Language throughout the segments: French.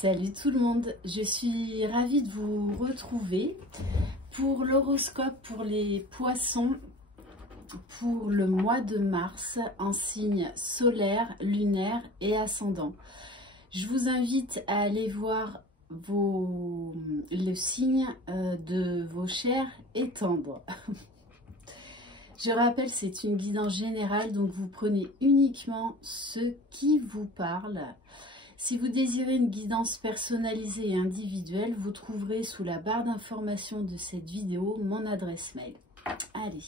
Salut tout le monde, je suis ravie de vous retrouver pour l'horoscope pour les poissons pour le mois de mars en signe solaire, lunaire et ascendant. Je vous invite à aller voir le signe de vos chairs et tendres. Je rappelle, c'est une guidance générale, donc vous prenez uniquement ce qui vous parle. Si vous désirez une guidance personnalisée et individuelle, vous trouverez sous la barre d'information de cette vidéo mon adresse mail. Allez.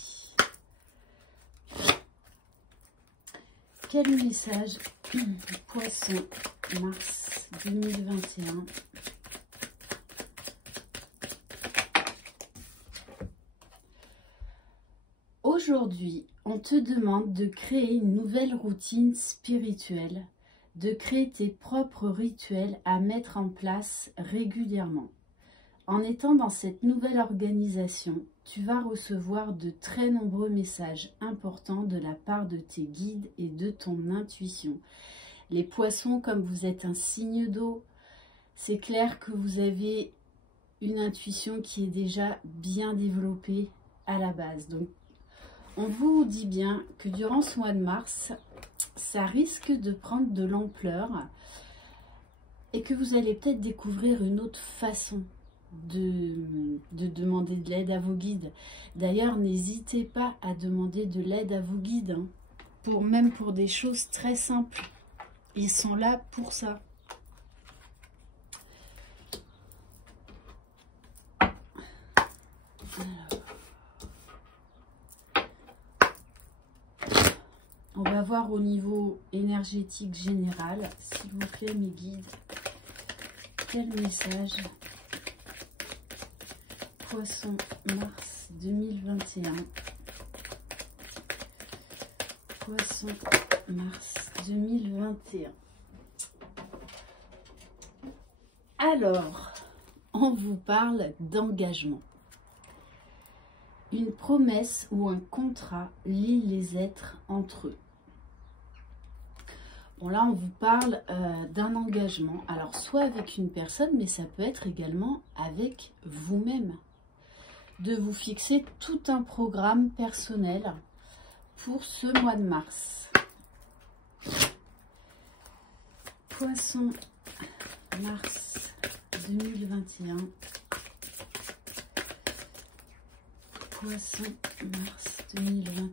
Quel message Poisson, mars 2021. Aujourd'hui, on te demande de créer une nouvelle routine spirituelle, de créer tes propres rituels à mettre en place régulièrement. En étant dans cette nouvelle organisation, tu vas recevoir de très nombreux messages importants de la part de tes guides et de ton intuition. Les poissons, comme vous êtes un signe d'eau, c'est clair que vous avez une intuition qui est déjà bien développée à la base. Donc, on vous dit bien que durant ce mois de mars, ça risque de prendre de l'ampleur et que vous allez peut-être découvrir une autre façon de demander de l'aide à vos guides. D'ailleurs, n'hésitez pas à demander de l'aide à vos guides, hein, même pour des choses très simples. Ils sont là pour ça. Alors. On va voir au niveau énergétique général, s'il vous plaît, mes guides, quel message Poisson, mars 2021. Poisson, mars 2021. Alors, on vous parle d'engagement. Une promesse ou un contrat lie les êtres entre eux. Bon, là, on vous parle d'un engagement. Alors, soit avec une personne, mais ça peut être également avec vous-même. De vous fixer tout un programme personnel pour ce mois de mars. Poisson, mars 2021. Poisson, mars 2021.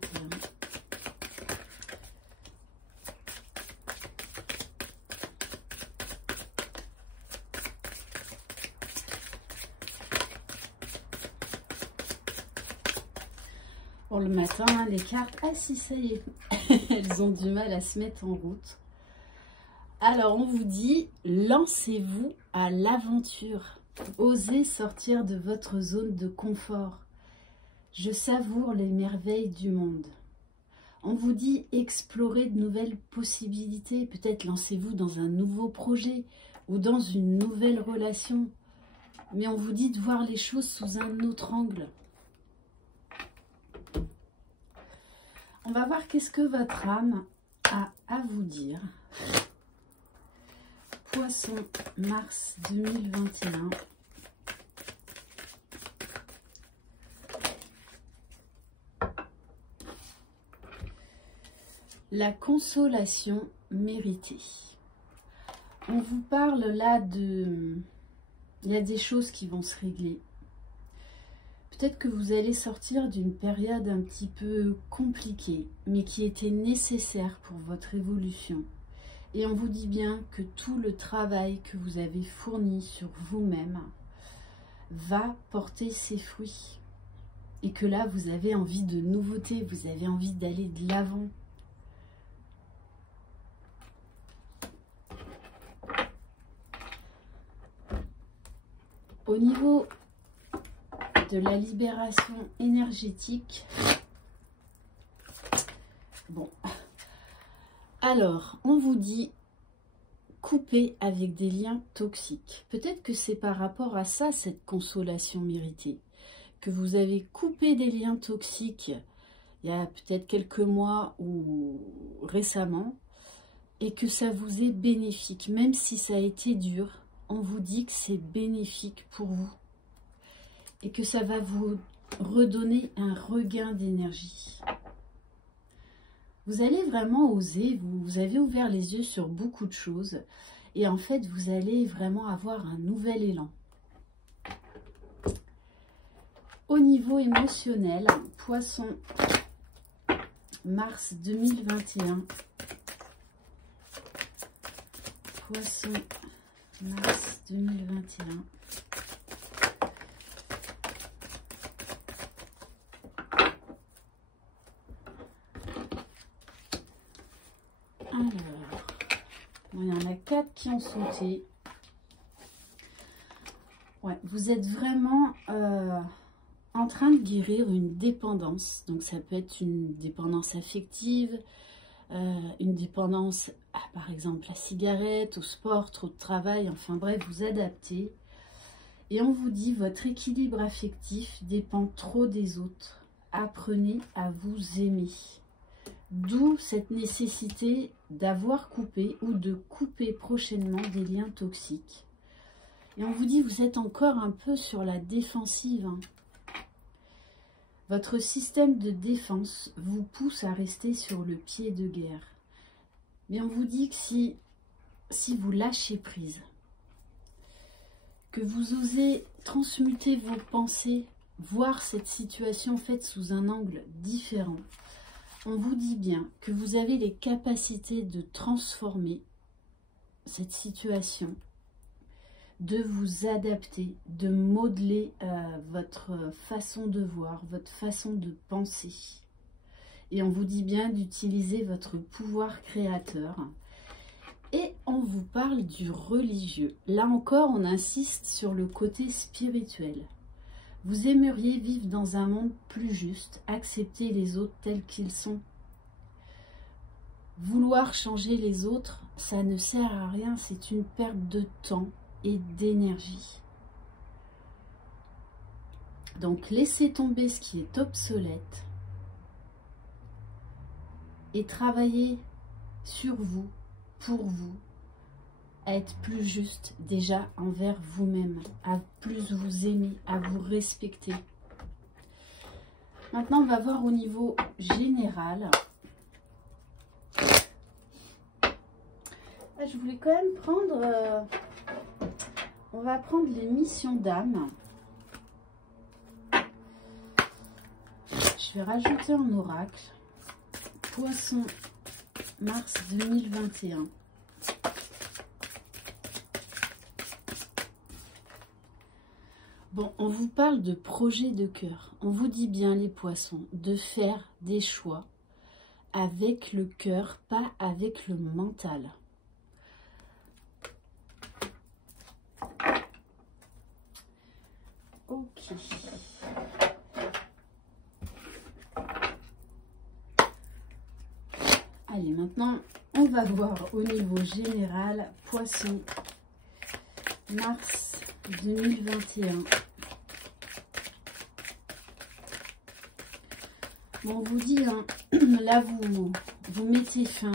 Bon, le matin, hein, les cartes, ah si, ça y est, elles ont du mal à se mettre en route. Alors, on vous dit, lancez-vous à l'aventure. Osez sortir de votre zone de confort. Je savoure les merveilles du monde. On vous dit explorer de nouvelles possibilités. Peut-être lancez-vous dans un nouveau projet ou dans une nouvelle relation. Mais on vous dit de voir les choses sous un autre angle. On va voir qu'est-ce que votre âme a à vous dire. Poisson, mars 2021. La consolation méritée. On vous parle là de... Il y a des choses qui vont se régler. Peut-être que vous allez sortir d'une période un petit peu compliquée, mais qui était nécessaire pour votre évolution. Et on vous dit bien que tout le travail que vous avez fourni sur vous-même va porter ses fruits. Et que là, vous avez envie de nouveautés, vous avez envie d'aller de l'avant. Au niveau de la libération énergétique, bon, alors, on vous dit couper avec des liens toxiques. Peut-être que c'est par rapport à ça, cette consolation méritée, que vous avez coupé des liens toxiques il y a peut-être quelques mois ou récemment, et que ça vous est bénéfique, même si ça a été dur, on vous dit que c'est bénéfique pour vous et que ça va vous redonner un regain d'énergie. Vous allez vraiment oser, vous avez ouvert les yeux sur beaucoup de choses et en fait vous allez vraiment avoir un nouvel élan. Au niveau émotionnel, Poisson, mars 2021. Poisson, mars 2021. Alors, il y en a 4 qui ont sauté. Ouais, vous êtes vraiment en train de guérir une dépendance. Donc ça peut être une dépendance affective, une dépendance à, par exemple, la cigarette, au sport, trop de travail, enfin bref, vous adaptez. Et on vous dit, votre équilibre affectif dépend trop des autres. Apprenez à vous aimer. D'où cette nécessité d'avoir coupé ou de couper prochainement des liens toxiques. Et on vous dit, vous êtes encore un peu sur la défensive. Hein. Votre système de défense vous pousse à rester sur le pied de guerre. Mais on vous dit que si vous lâchez prise, que vous osez transmuter vos pensées, voir cette situation faite sous un angle différent, on vous dit bien que vous avez les capacités de transformer cette situation, de vous adapter, de modeler votre façon de voir, votre façon de penser. Et on vous dit bien d'utiliser votre pouvoir créateur. Et on vous parle du religieux. Là encore, on insiste sur le côté spirituel. Vous aimeriez vivre dans un monde plus juste, accepter les autres tels qu'ils sont. Vouloir changer les autres, ça ne sert à rien, c'est une perte de temps et d'énergie. Donc laissez tomber ce qui est obsolète et travaillez sur vous, pour vous, à être plus juste déjà envers vous-même, à plus vous aimer, à vous respecter. Maintenant, on va voir au niveau général. Je voulais quand même prendre... on va prendre les missions d'âme. Je vais rajouter un oracle. Poisson, mars 2021. Bon, on vous parle de projet de cœur. On vous dit bien, les poissons, de faire des choix avec le cœur, pas avec le mental. Ok. Allez, maintenant, on va voir au niveau général, Poisson, mars 2021. Bon, on vous dit, hein, là, vous mettez fin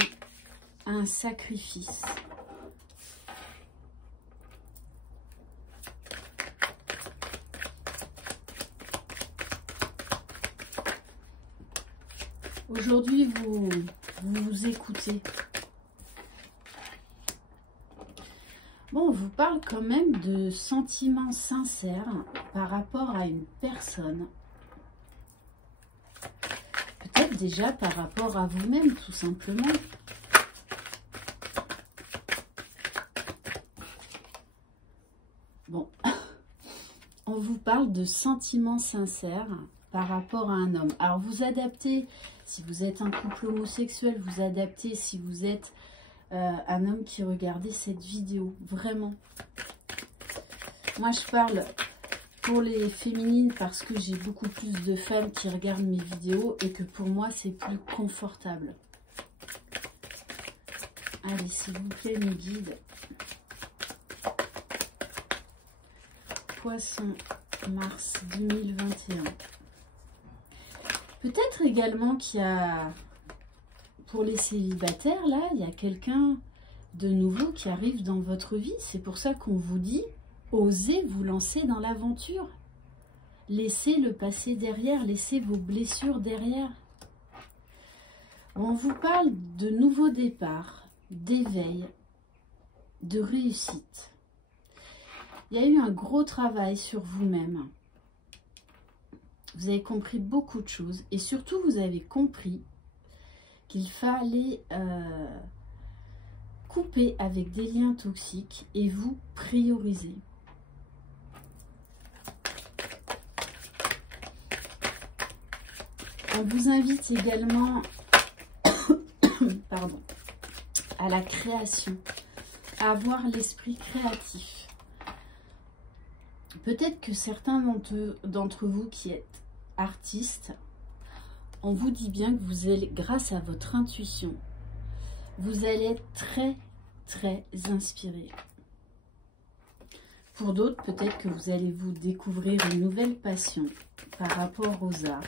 à un sacrifice. Aujourd'hui, vous écoutez. Bon, on vous parle quand même de sentiments sincères par rapport à une personne. Peut-être déjà par rapport à vous-même, tout simplement. Bon, on vous parle de sentiments sincères par rapport à un homme. Alors, vous adaptez, si vous êtes un couple homosexuel, vous adaptez si vous êtes un homme qui regardait cette vidéo, vraiment. Moi, je parle pour les féminines parce que j'ai beaucoup plus de femmes qui regardent mes vidéos et que pour moi, c'est plus confortable. Allez, s'il vous plaît, mes guides. Poisson, mars 2021. Peut-être également qu'il y a... Pour les célibataires, là, il y a quelqu'un, de nouveau qui arrive dans votre vie. C'est pour ça qu'on vous dit, osez vous lancer dans l'aventure. Laissez le passé derrière, laissez vos blessures derrière. On vous parle de nouveaux départs, d'éveil, de réussite. Il y a eu un gros travail sur vous-même. Vous avez compris beaucoup de choses et surtout vous avez compris qu'il fallait couper avec des liens toxiques et vous prioriser. On vous invite également pardon, à la création, à avoir l'esprit créatif. Peut-être que certains d'entre vous qui êtes artistes, on vous dit bien que vous allez, grâce à votre intuition, vous allez être très, très inspiré. Pour d'autres, peut-être que vous allez vous découvrir une nouvelle passion par rapport aux arts,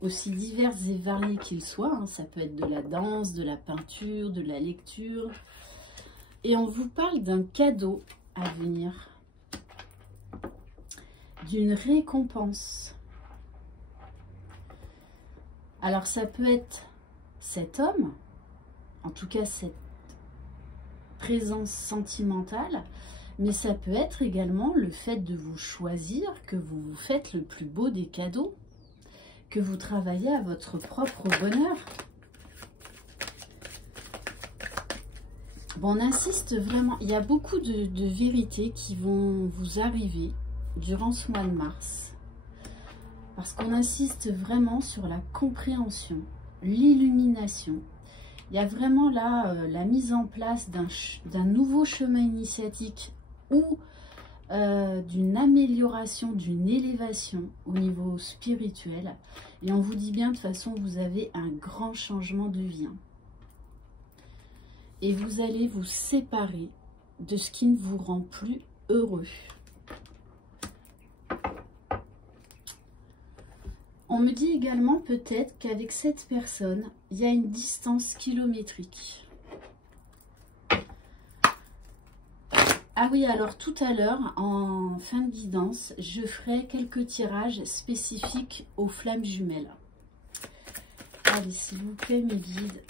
aussi divers et variés qu'ils soient. Hein. Ça peut être de la danse, de la peinture, de la lecture. Et on vous parle d'un cadeau à venir, d'une récompense. Alors ça peut être cet homme, en tout cas cette présence sentimentale, mais ça peut être également le fait de vous choisir, que vous vous faites le plus beau des cadeaux, que vous travaillez à votre propre bonheur. Bon, on insiste vraiment, il y a beaucoup de vérités qui vont vous arriver durant ce mois de mars. Parce qu'on insiste vraiment sur la compréhension, l'illumination. Il y a vraiment là la mise en place d'un nouveau chemin initiatique ou d'une amélioration, d'une élévation au niveau spirituel. Et on vous dit bien, de toute façon, vous avez un grand changement de vie. Et vous allez vous séparer de ce qui ne vous rend plus heureux. On me dit également peut-être qu'avec cette personne, il y a une distance kilométrique. Ah oui, alors tout à l'heure, en fin de guidance, je ferai quelques tirages spécifiques aux flammes jumelles. Allez, s'il vous plaît, mes guides.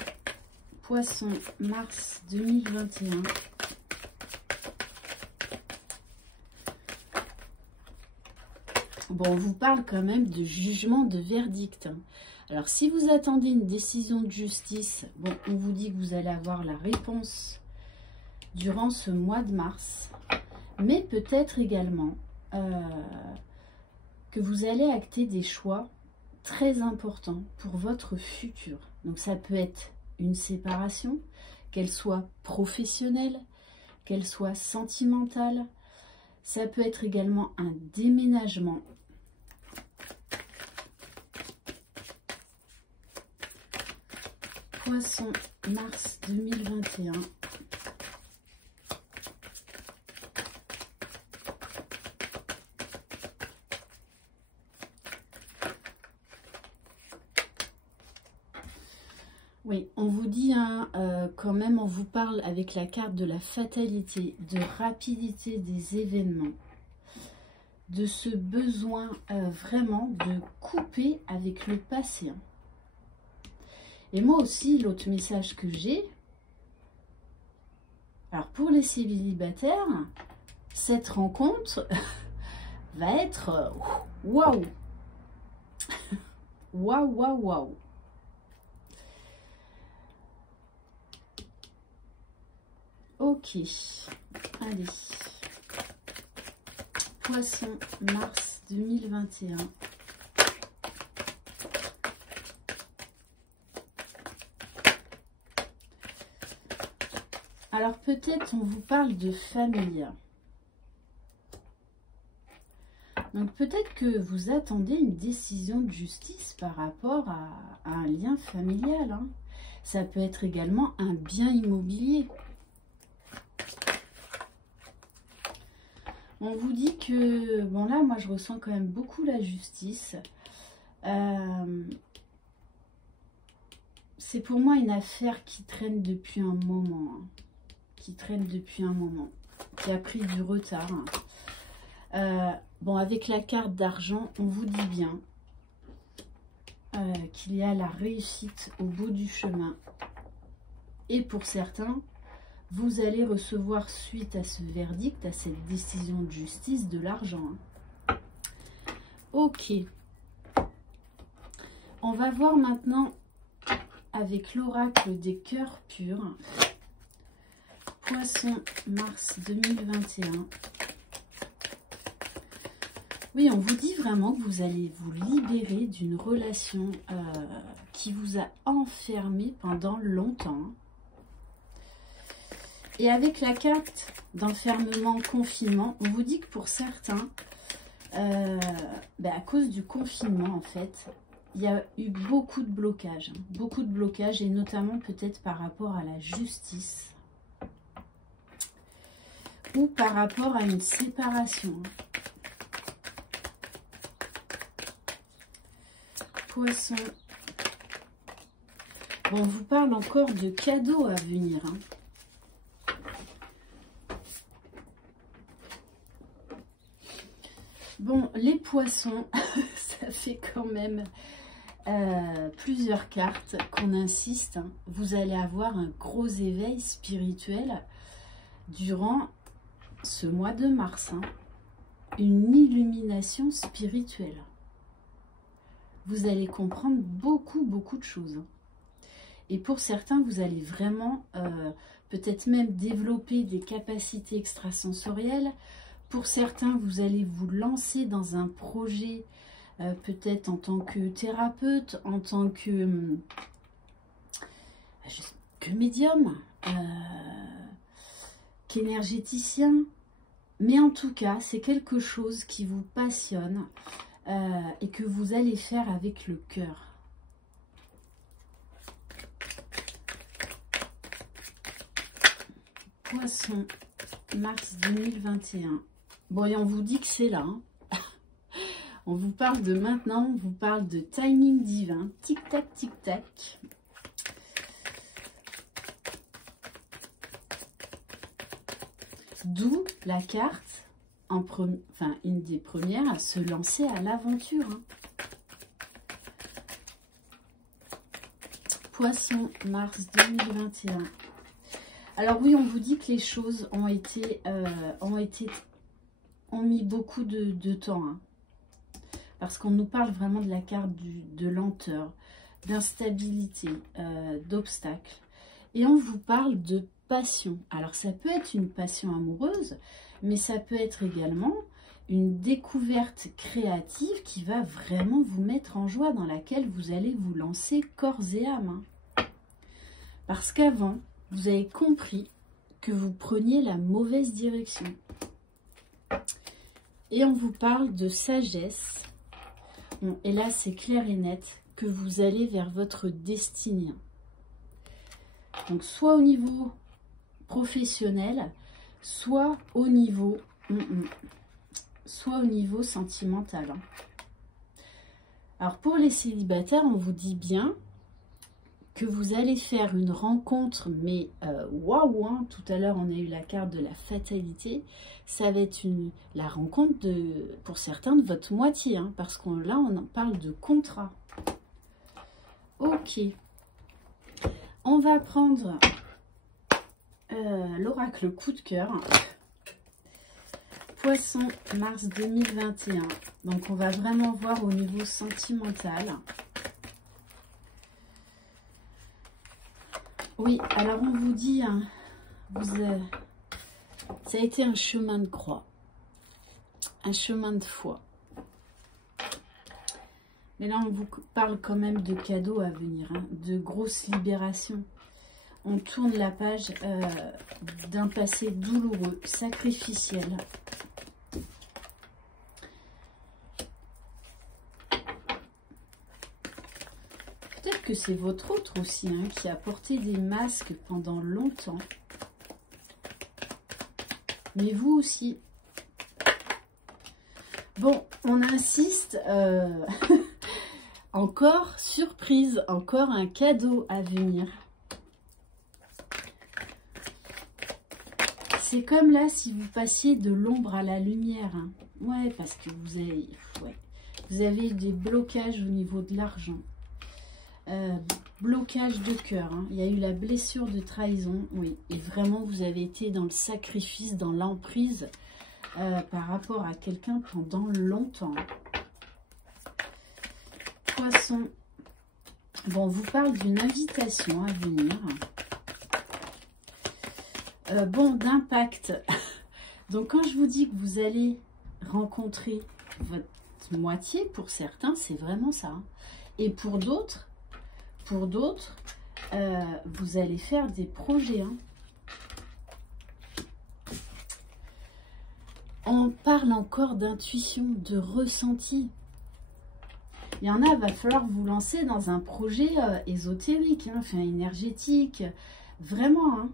Poisson, mars 2021. Bon, on vous parle quand même de jugement, de verdict. Alors, si vous attendez une décision de justice, bon, on vous dit que vous allez avoir la réponse durant ce mois de mars. Mais peut-être également que vous allez acter des choix très importants pour votre futur. Donc, ça peut être une séparation, qu'elle soit professionnelle, qu'elle soit sentimentale. Ça peut être également un déménagement. Poisson, mars 2021. Oui, on vous dit, hein, quand même, on vous parle avec la carte de la fatalité, de rapidité des événements, de ce besoin vraiment de couper avec le passé. Et moi aussi, l'autre message que j'ai, alors pour les célibataires, cette rencontre va être waouh, waouh, waouh, waouh. Ok, allez. Poisson, mars 2021. Alors peut-être on vous parle de famille. Donc peut-être que vous attendez une décision de justice par rapport à un lien familial. Hein. Ça peut être également un bien immobilier. On vous dit que, bon là, moi je ressens quand même beaucoup la justice. C'est pour moi une affaire qui traîne depuis un moment. Hein. qui traîne depuis un moment, qui a pris du retard. Bon, avec la carte d'argent, on vous dit bien qu'il y a la réussite au bout du chemin. Et pour certains, vous allez recevoir suite à ce verdict, à cette décision de justice, de l'argent. Ok. On va voir maintenant avec l'oracle des cœurs purs. Poisson, mars 2021. Oui, on vous dit vraiment que vous allez vous libérer d'une relation qui vous a enfermé pendant longtemps. Et avec la carte d'enfermement, confinement, on vous dit que pour certains, à cause du confinement, en fait, il y a eu beaucoup de blocages. Beaucoup de blocages, et notamment peut-être par rapport à la justice. Ou par rapport à une séparation. Poisson. Bon, on vous parle encore de cadeaux à venir. Bon, les poissons, ça fait quand même plusieurs cartes qu'on insiste. Vous allez avoir un gros éveil spirituel durant ce mois de mars. Une illumination spirituelle. Vous allez comprendre beaucoup de choses. Et pour certains, vous allez vraiment peut-être même développer des capacités extrasensorielles. Pour certains, vous allez vous lancer dans un projet, peut-être en tant que thérapeute, en tant que médium, qu'énergéticien. Mais en tout cas, c'est quelque chose qui vous passionne et que vous allez faire avec le cœur. Poisson, mars 2021. Bon, et on vous dit que c'est là. On vous parle de maintenant, on vous parle de timing divin. Tic-tac, tic-tac. D'où la carte, une des premières, à se lancer à l'aventure. Poisson, mars 2021. Alors oui, on vous dit que les choses ont mis beaucoup de temps. Parce qu'on nous parle vraiment de la carte de lenteur, d'instabilité, d'obstacles. Et on vous parle de passion. Alors ça peut être une passion amoureuse, mais ça peut être également une découverte créative qui va vraiment vous mettre en joie, dans laquelle vous allez vous lancer corps et âme. Parce qu'avant, vous avez compris que vous preniez la mauvaise direction. Et on vous parle de sagesse. Bon, et là, c'est clair et net que vous allez vers votre destinée. Donc, soit au niveau professionnel, soit au niveau, sentimental. Alors, pour les célibataires, on vous dit bien que vous allez faire une rencontre, mais waouh, tout à l'heure, on a eu la carte de la fatalité. Ça va être la rencontre, pour certains, de votre moitié, parce que là, on en parle de contrat. Ok. On va prendre l'oracle coup de cœur. Poisson, mars 2021. Donc, on va vraiment voir au niveau sentimental. Oui, alors on vous dit, ça a été un chemin de croix, un chemin de foi. Mais là, on vous parle quand même de cadeaux à venir, de grosses libérations. On tourne la page d'un passé douloureux, sacrificiel. Peut-être que c'est votre autre aussi, qui a porté des masques pendant longtemps. Mais vous aussi. Bon, on insiste. Encore surprise, encore un cadeau à venir. C'est comme là si vous passiez de l'ombre à la lumière. Hein. Ouais, parce que vous avez des blocages au niveau de l'argent. Blocage de cœur. Hein. Il y a eu la blessure de trahison. Oui, et vraiment, vous avez été dans le sacrifice, dans l'emprise par rapport à quelqu'un pendant longtemps. Poisson. Bon, on vous parle d'une invitation à venir. Bon, d'impact. Donc, quand je vous dis que vous allez rencontrer votre moitié, pour certains, c'est vraiment ça. Hein. Et pour d'autres, vous allez faire des projets. Hein. On parle encore d'intuition, de ressenti. Il y en a, va falloir vous lancer dans un projet ésotérique, hein, enfin énergétique, vraiment. Hein.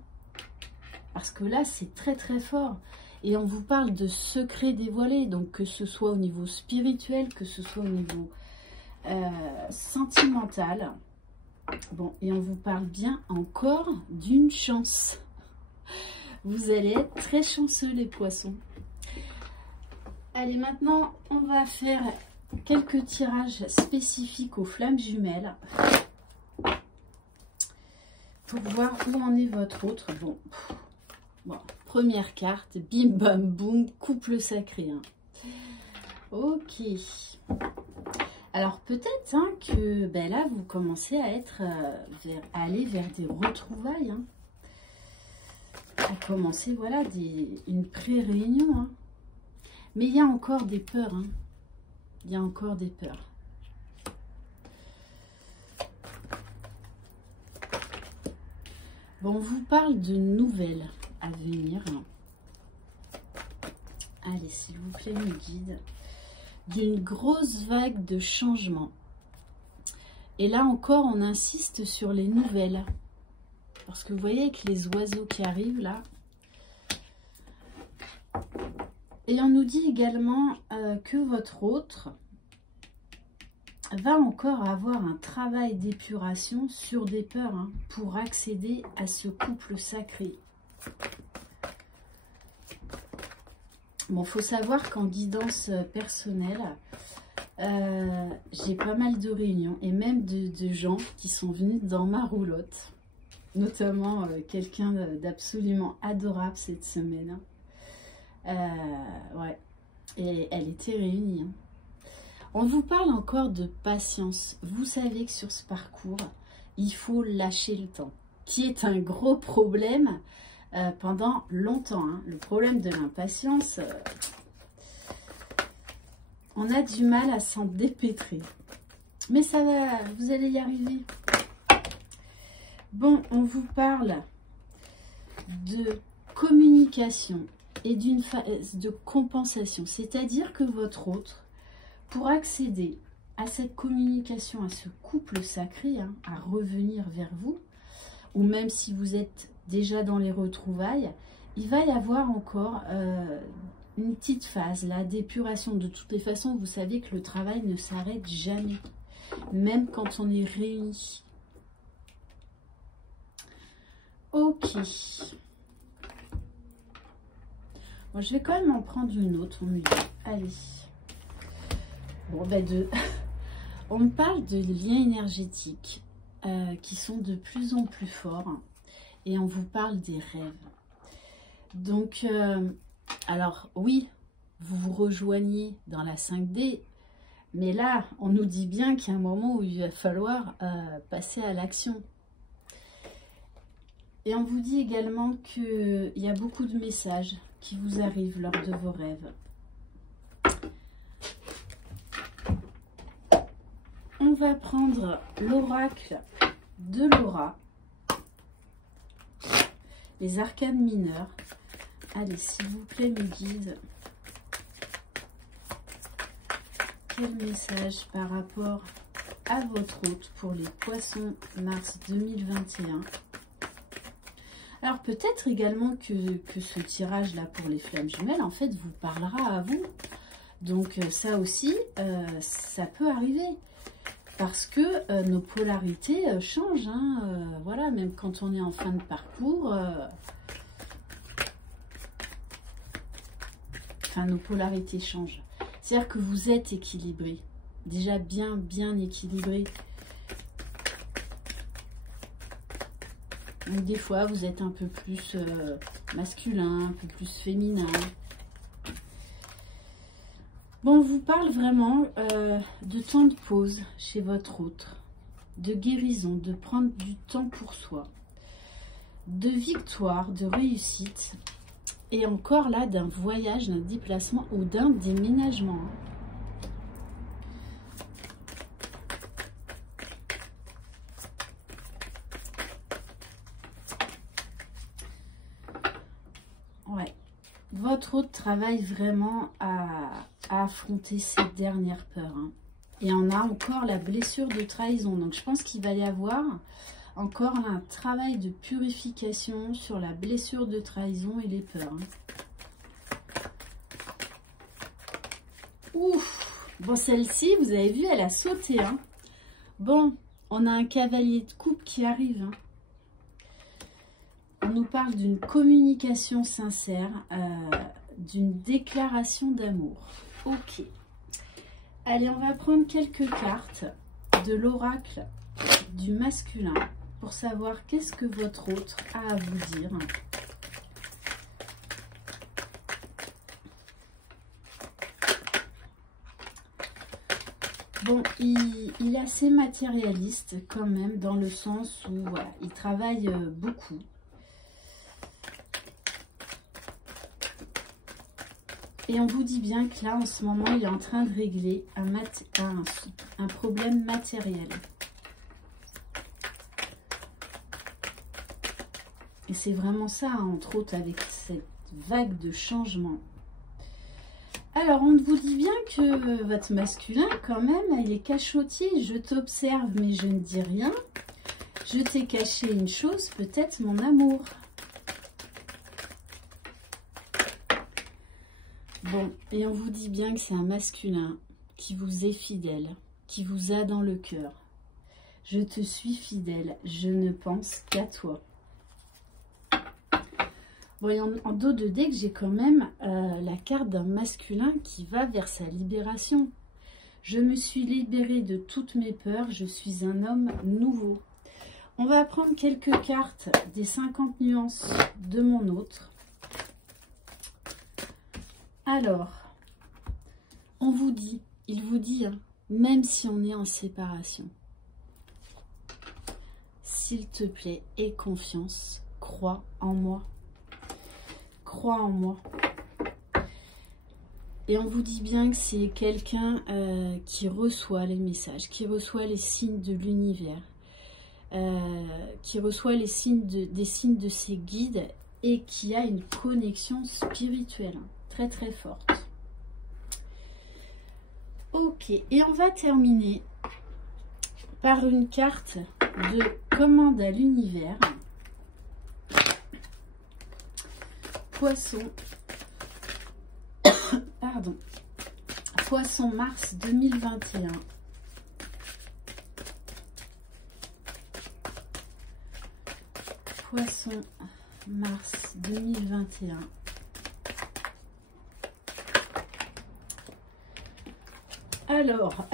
Parce que là, c'est très très fort. Et on vous parle de secrets dévoilés, donc que ce soit au niveau spirituel, que ce soit au niveau sentimental. Bon, et on vous parle bien encore d'une chance. Vous allez être très chanceux, les poissons. Allez, maintenant, on va faire quelques tirages spécifiques aux flammes jumelles pour voir où en est votre autre. Bon, première carte, bim bam boum, couple sacré. Hein. Ok. Alors peut-être hein, que ben là vous commencez à être aller vers des retrouvailles. Hein. À commencer voilà une pré-réunion. Hein. Mais il y a encore des peurs. Hein. Il y a encore des peurs. Bon, on vous parle de nouvelles à venir. Allez, s'il vous plaît, mes guides. D'une grosse vague de changement. Et là encore, on insiste sur les nouvelles. Parce que vous voyez avec les oiseaux qui arrivent là. Et on nous dit également que votre autre va encore avoir un travail d'épuration sur des peurs hein, pour accéder à ce couple sacré. Bon, il faut savoir qu'en guidance personnelle, j'ai pas mal de réunions et même de gens qui sont venus dans ma roulotte. Notamment quelqu'un d'absolument adorable cette semaine. Ouais, et elle était réunie. Hein. On vous parle encore de patience. Vous savez que sur ce parcours, il faut lâcher le temps, qui est un gros problème pendant longtemps. Hein. Le problème de l'impatience, on a du mal à s'en dépêtrer. Mais ça va, vous allez y arriver. Bon, on vous parle de communication et d'une phase de compensation. C'est-à-dire que votre autre, pour accéder à cette communication, à ce couple sacré, hein, à revenir vers vous, ou même si vous êtes déjà dans les retrouvailles, il va y avoir encore une petite phase là d'épuration. De toutes les façons, vous savez que le travail ne s'arrête jamais, même quand on est réunis. Ok. Bon, je vais quand même en prendre une autre, on me dit. Allez. Bon, ben on me parle de liens énergétiques qui sont de plus en plus forts. Et on vous parle des rêves. Donc, alors oui, vous vous rejoignez dans la 5D. Mais là, on nous dit bien qu'il y a un moment où il va falloir passer à l'action. Et on vous dit également qu'il y a beaucoup de messages qui vous arrivent lors de vos rêves. On va prendre l'oracle de Laura, les arcanes mineurs. Allez, s'il vous plaît, mes guides. Quel message par rapport à votre hôte pour les poissons mars 2021? Alors peut-être également que ce tirage là pour les flammes jumelles en fait vous parlera à vous. Donc ça aussi ça peut arriver parce que nos polarités changent. Hein, voilà, même quand on est en fin de parcours, enfin nos polarités changent. C'est-à-dire que vous êtes équilibré, déjà bien équilibré. Donc des fois vous êtes un peu plus masculin, un peu plus féminin. Bon, on vous parle vraiment de temps de pause chez votre autre, de guérison, de prendre du temps pour soi, de victoire, de réussite, et encore là d'un voyage, d'un déplacement ou d'un déménagement. Ouais, votre autre travaille vraiment à affronter ces dernières peurs. Hein. Et on a encore la blessure de trahison. Donc je pense qu'il va y avoir encore un travail de purification sur la blessure de trahison et les peurs. Hein. Ouf! Bon, celle-ci, vous avez vu, elle a sauté. Hein. Bon, on a un cavalier de coupe qui arrive. Hein. On nous parle d'une communication sincère, d'une déclaration d'amour. Ok. Allez, on va prendre quelques cartes de l'oracle du masculin pour savoir qu'est-ce que votre autre a à vous dire. Bon, il est assez matérialiste quand même, dans le sens où voilà, il travaille beaucoup. Et on vous dit bien que là, en ce moment, il est en train de régler un problème matériel. Et c'est vraiment ça, hein, entre autres, avec cette vague de changement. Alors, on vous dit bien que votre masculin, quand même, il est cachotier. Je t'observe, mais je ne dis rien. Je t'ai caché une chose, peut-être mon amour. Bon, et on vous dit bien que c'est un masculin qui vous est fidèle, qui vous a dans le cœur. Je te suis fidèle, je ne pense qu'à toi. Bon, et en dos de deck, j'ai quand même la carte d'un masculin qui va vers sa libération. Je me suis libérée de toutes mes peurs, je suis un homme nouveau. On va prendre quelques cartes des 50 nuances de mon autre. Alors, on vous dit, il vous dit, hein, même si on est en séparation, s'il te plaît, aie confiance, crois en moi. Crois en moi. Et on vous dit bien que c'est quelqu'un qui reçoit les messages, qui reçoit les signes de l'univers, qui reçoit les signes des signes de ses guides et qui a une connexion spirituelle. Très très forte. Ok, et on va terminer par une carte de commande à l'univers. Poisson, pardon, Poisson mars 2021. Poisson mars 2021. Alors,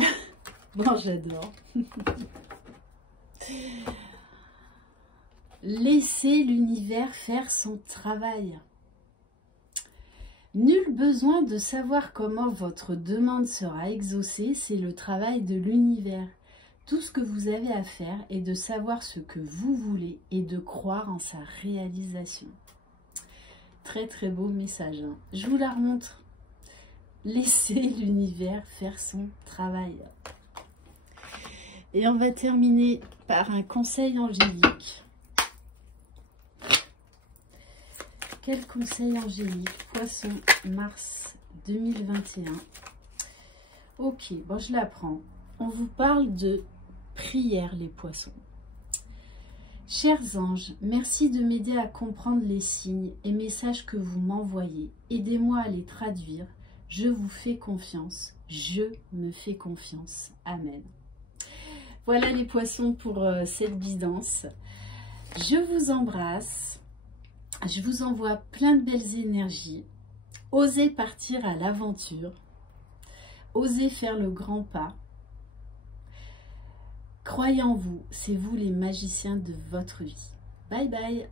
bon, j'adore. Laissez l'univers faire son travail. Nul besoin de savoir comment votre demande sera exaucée, c'est le travail de l'univers. Tout ce que vous avez à faire est de savoir ce que vous voulez et de croire en sa réalisation. Très très beau message. Hein. Je vous la remontre. Laissez l'univers faire son travail. Et on va terminer par un conseil angélique. Quel conseil angélique? Poisson, mars 2021. Ok, bon, je la prends. On vous parle de prière, les poissons. Chers anges, merci de m'aider à comprendre les signes et messages que vous m'envoyez. Aidez-moi à les traduire. Je vous fais confiance. Je me fais confiance. Amen. Voilà les poissons pour cette guidance. Je vous embrasse. Je vous envoie plein de belles énergies. Osez partir à l'aventure. Osez faire le grand pas. Croyez en vous, c'est vous les magiciens de votre vie. Bye bye.